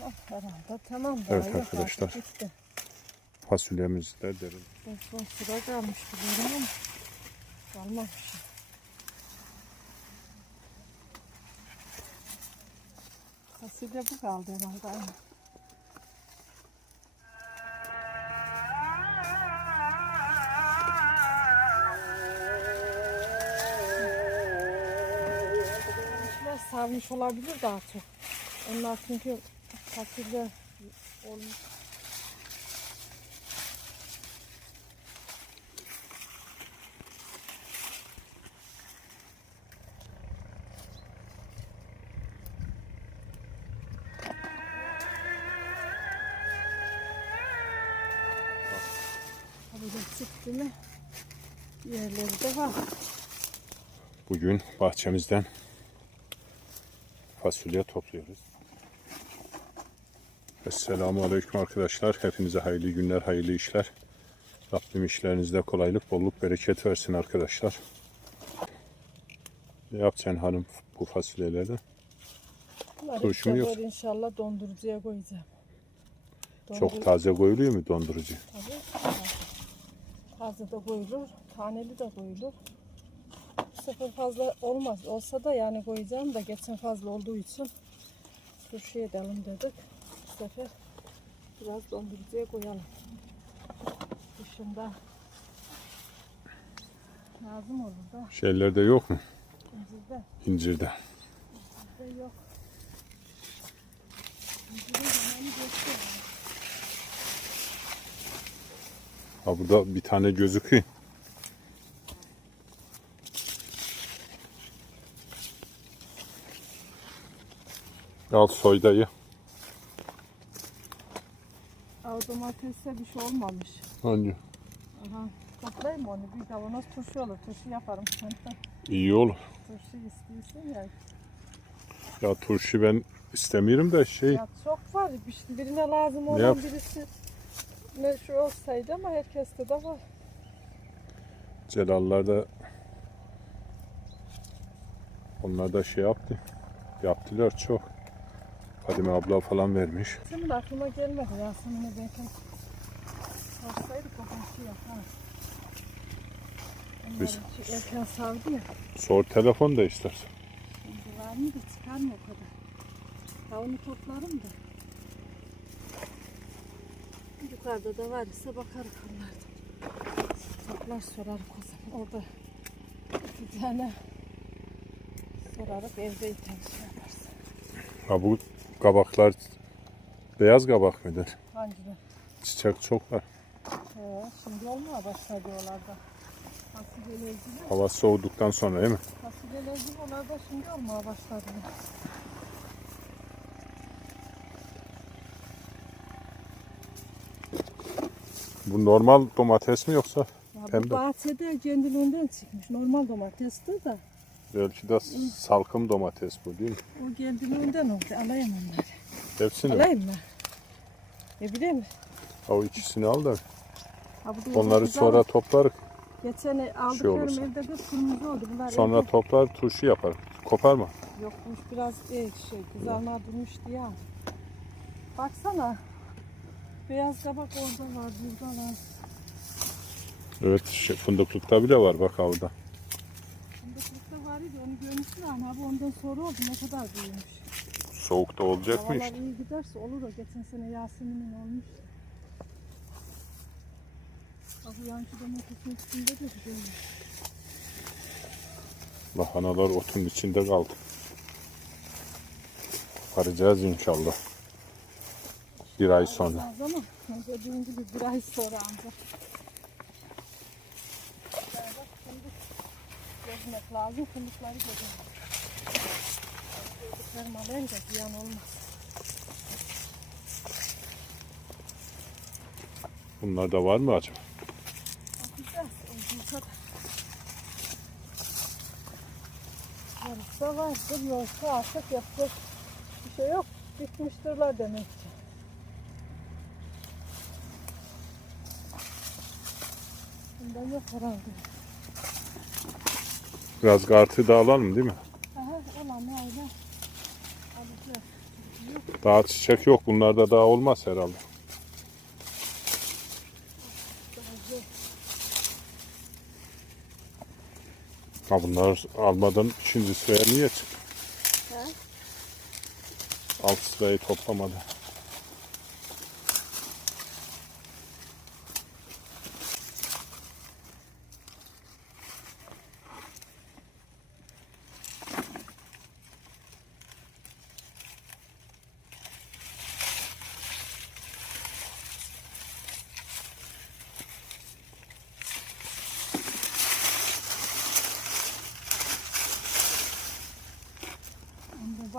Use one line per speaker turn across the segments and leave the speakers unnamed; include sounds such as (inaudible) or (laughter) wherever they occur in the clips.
Herhalde tamam. daha
Evet
yok
arkadaşlar. Fasulyemiz de derin.
Ben son sıra kalmış biliyorum ama kalmamış. Fasulye bu kaldı herhalde. sarmış olabilir daha çok. Onlar çünkü fasulye olmuş.
Bugün bahçemizden fasulye topluyoruz. Esselamu Aleyküm arkadaşlar. Hepinize hayırlı günler, hayırlı işler. Rabbim işlerinizde kolaylık, bolluk, bereket versin arkadaşlar. Ne yapacaksın hanım bu fasulyeleri? Turşu mu yok?
inşallah dondurucuya koyacağım.
Çok taze koyuluyor mu dondurucu?
Tabii. Taze de koyulur, taneli de koyulur. Bu sefer fazla olmaz. Olsa da yani koyacağım da geçen fazla olduğu için turşu edelim dedik. Sefer biraz dondurucuya koyalım. Dışında lazım olur da
Şeylerde yok mu?
incirde
İncirde.
de yok. İncirin zamanı geçti.
Ha burada bir tane gözüküyor. Al soydayı.
Domatesle bir şey olmamış.
Hangi?
Aha. Toplayayım onu. Bir kavanoz turşu olur. Turşu yaparım. (laughs)
İyi olur.
turşu istiyorsun ya.
Ya turşu ben istemiyorum da şey
Ya çok var. Bir- Birine lazım olan
yap-
birisi meşhur olsaydı ama herkeste de var.
Celallar onlar da şey yaptı. Yaptılar çok. Fadime abla falan vermiş.
Senin aklıma gelmedi. Yasemin'e belki sorsaydık o belki yapar. Onlar
Biz-
şu erken savdı ya.
Sor telefon da istersen.
Şimdi var mı da çıkar mı o kadar? Ha onu toplarım da. Yukarıda da var ise bakarız onlardan. Toplar sorarız o zaman. Orada bir tane sorarız evdeyken şey yaparız.
Ha bu kabaklar beyaz kabak mıdır?
Hancıda.
Çiçek çok var.
He, şimdi olmaya başladı oralarda. Fasulyeler gibi.
Hava soğuduktan sonra değil mi?
Fasulyeler gibi oralarda şimdi olmaya başladı.
Bu normal domates mi yoksa
Ya bu
Pembe.
bahçede kendiliğinden çıkmış. Normal domatesti de.
Belki de salkım domates bu değil mi?
O kendiliğinden oldu. Alayım onları.
Hepsini.
Alayım mı? Ne bileyim.
Ha, o ikisini al da
Ha, bu da
onları
güzel.
sonra toplar.
Geçen aldıklarım
şey olursa.
evde de kırmızı oldu. Bunlar
Sonra
evde
toplar turşu yapar. Koparma.
yokmuş. Biraz e, şey kızarma durmuştu ya. Baksana. Beyaz kabak orada var, burada var.
Evet şey, fındıklıkta bile var bak orada.
İdi onu görmüşsün ama bu ondan sonra oldu ne kadar büyümüş.
Soğukta olacak mı işte?
iyi giderse olur o. Geçen sene Yasemin'in olmuş. Bak bu yankı domatesin üstünde de güzel.
Lahanalar otun içinde kaldı. Arayacağız inşallah. Bir ay sonra.
Ama dediğim gibi bir ay sonra ancak. Yani bak fındık gezmek lazım. Fındıkları gezmek. Da ziyan olmaz.
Bunlar da var mı acaba?
Bakacağız. Olduğu kadar. Varsa vardır. Yoksa artık yapacak bir şey yok. Bitmiştirler demek ki. Bundan yok herhalde.
Biraz kartı da alalım değil mi?
Aha. Alacağız. Yok.
Daha çiçek yok. Bunlarda daha olmaz herhalde. Ha bunlar almadan şimdi sıraya niye çık?
He?
Alt sırayı toplamadı.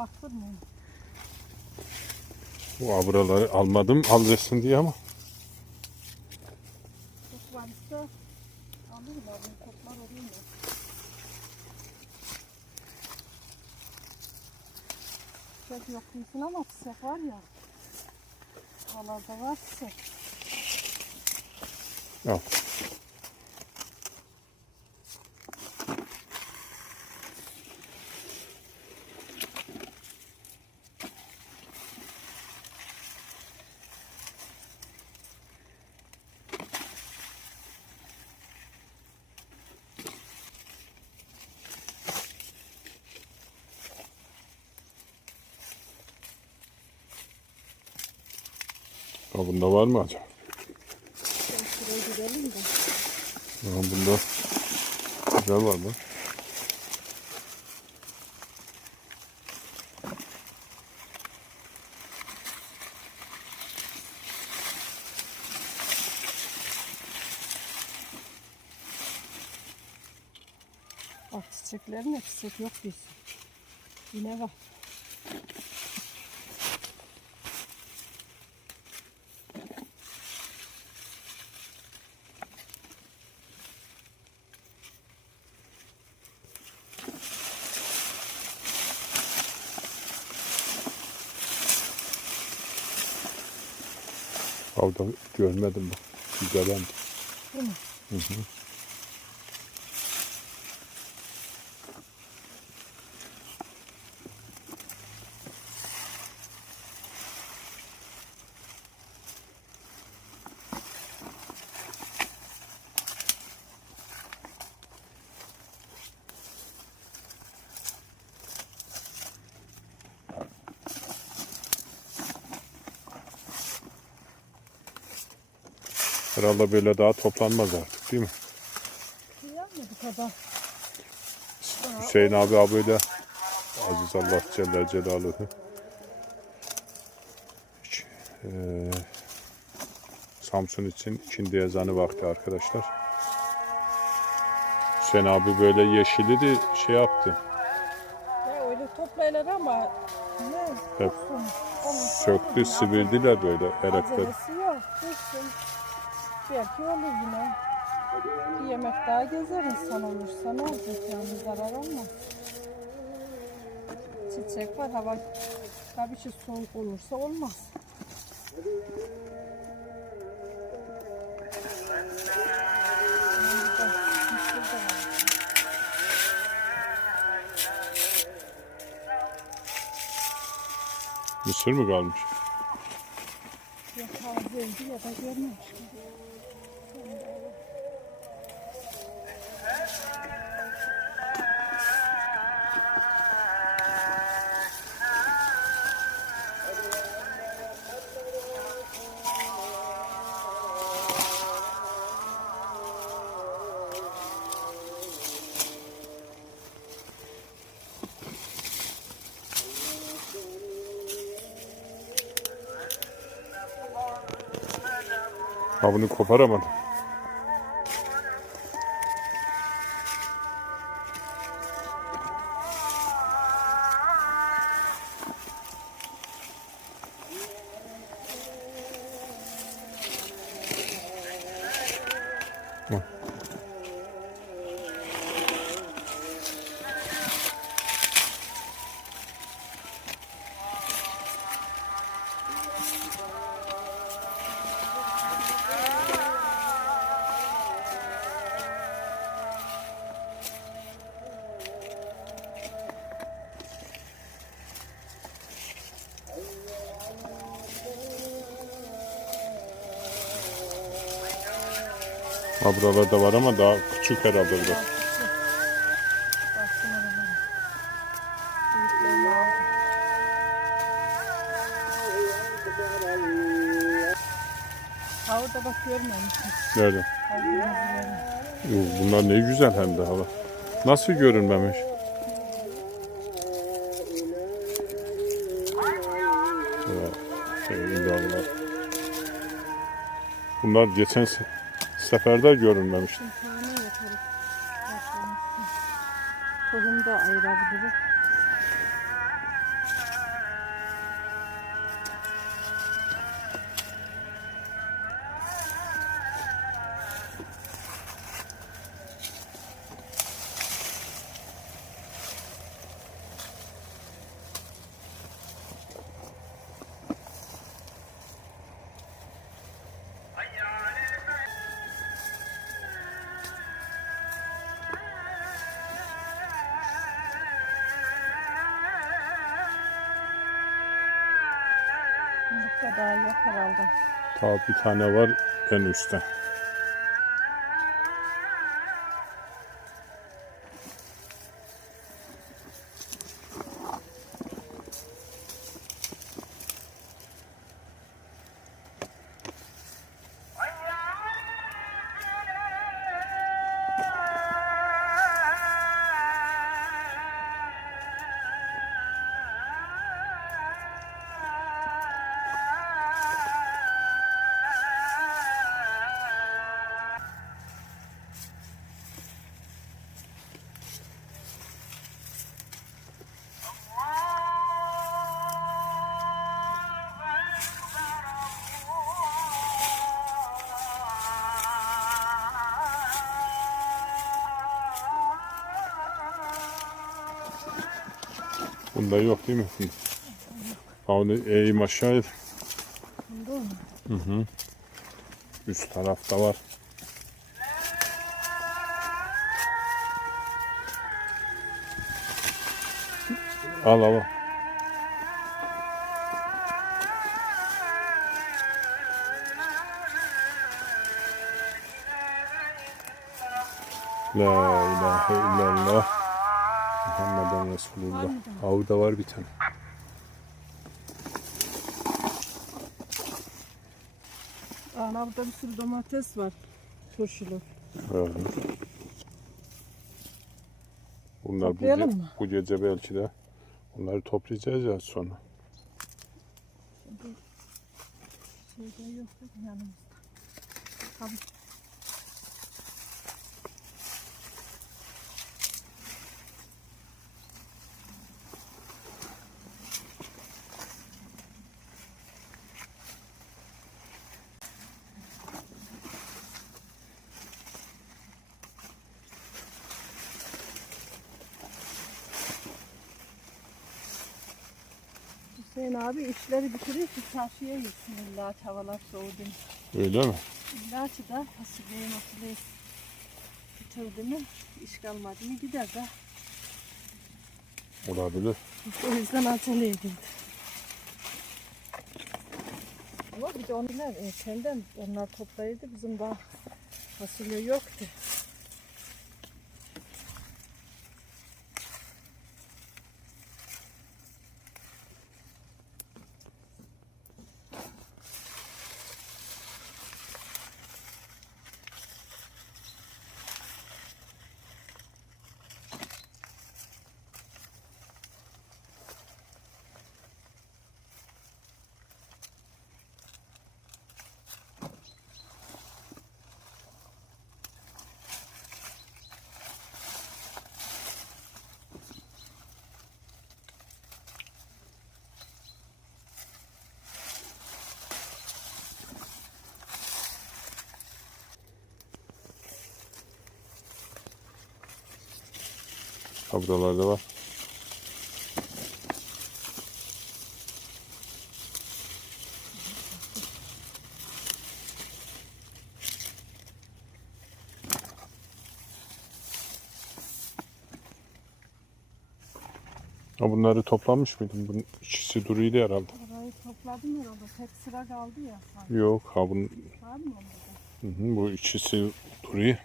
Mı?
Bu abraları almadım alacaksın diye ama.
Çok varsa alırım abi. Toplar olur mu? Çiçek yok diyorsun ama çiçek var ya. Havalarda var çiçek.
Al. Ha bunda var mı acaba?
Şuraya gidelim de.
Ha bunda güzel var mı?
Bak çiçeklerin de çiçek yok diyorsun. Yine var.
Avda görmedim bak. Güzel hem de.
Değil mi?
Hı hı. Herhalde böyle daha toplanmaz artık değil mi?
Bu kadar?
Hüseyin abi abi de Aziz Allah Celle Celaluhu eee, Samsun için ikindi ezanı vakti arkadaşlar. Hüseyin abi böyle yeşili de şey yaptı.
Ya öyle toplayırlar ama ne?
Hep Söktü, sivirdiler böyle erekleri.
Acelesi yok. Belki olur yine. Bir yemek daha gezer insan olursa ne olacak yani zarar olmaz. Çiçek var hava tabii ki soğuk olursa olmaz. Mısır
mı kalmış?
Ya tazeydi ya da görmemiş
Ha bunu koparamadım. Ha buralarda var ama daha küçük herhalde burada.
Orada bak görmemişim.
Nerede? Bunlar ne güzel hem de hava. Nasıl görünmemiş? Bunlar geçen se- seferde görünmemiş.
Tane yaparız. Başlamışsın. Tohum da ayırabiliriz. Daha yok herhalde.
Ta bir tane var en üstte. Bunda yok değil mi? Onu eğim aşağı.
Bunda mı?
Üst tarafta var. Al. al. La ilahe illallah. Muhammeden Resulullah. Avda var bir tane.
Burada bir sürü domates var. Turşulu.
Evet. Bunlar bu, ge-
mı?
bu gece belki de onları toplayacağız ya sonra.
Şeyde yok yok yanımızda. Tabii. Hüseyin abi işleri bitiriyor ki çarşıya gitsin illa havalar soğudu.
Öyle mi?
İlla ki de fasulyeyi masulyeyi bitirdi mi iş kalmadı mı gider de.
Olabilir.
O yüzden aceleye girdi. Ama bir de onlar erkenden onlar toplayırdı. Bizim daha fasulye yoktu.
Ha buralarda var. Ha bunları toplamış mıydın? Bunun ikisi duruydu herhalde.
Orayı topladım herhalde. Tek sıra kaldı ya. sanki.
Yok ha bunun
Var mı onda da?
Hı hı, bu ikisi duruyor.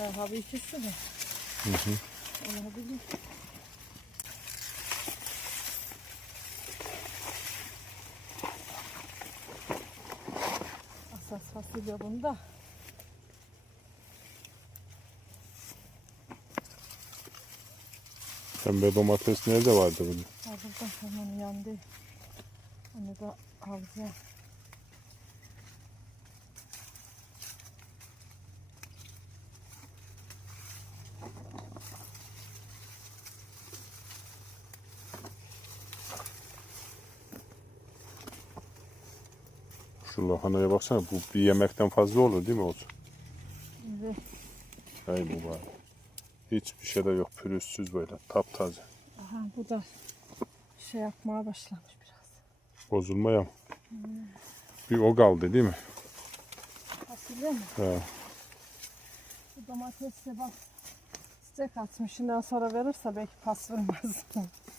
Ha, abi ikisi mi?
Hı hı.
Olabilir. Asas fasulye bunda.
Pembe domates nerede vardı bunun?
Ha burada hemen yandı. Onu da alacağım.
Şu lahanaya baksana bu bir yemekten fazla olur değil mi olsun?
Evet.
Bu var. Hiçbir şey de yok pürüzsüz böyle taptaze.
Aha bu da şey yapmaya başlamış biraz.
Bozulmaya mı? Bir o kaldı değil mi?
Fasulye mi?
He.
Bu domates de bak çiçek açmış. Şimdiden sonra verirse belki pas vermez. (laughs)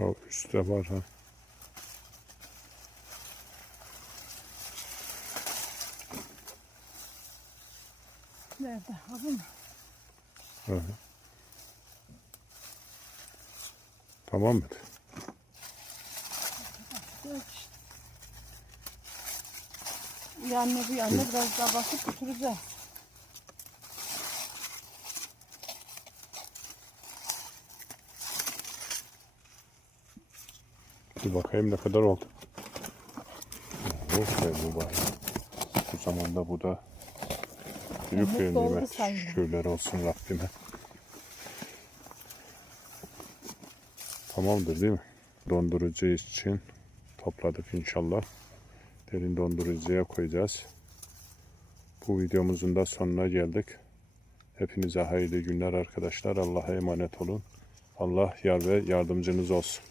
O üstte var ha.
Nerede? Ha bu mu?
Hı hı. Tamam mı?
Yok işte. Yanına bu yanına biraz daha bakıp götüreceğiz.
Bir bakayım ne kadar oldu. Oh be bu var. Bu zamanda bu da büyük bir nimet. Şükürler olsun Rabbime. Tamamdır değil mi? Dondurucu için topladık inşallah. Derin dondurucuya koyacağız. Bu videomuzun da sonuna geldik. Hepinize hayırlı günler arkadaşlar. Allah'a emanet olun. Allah yar ve yardımcınız olsun.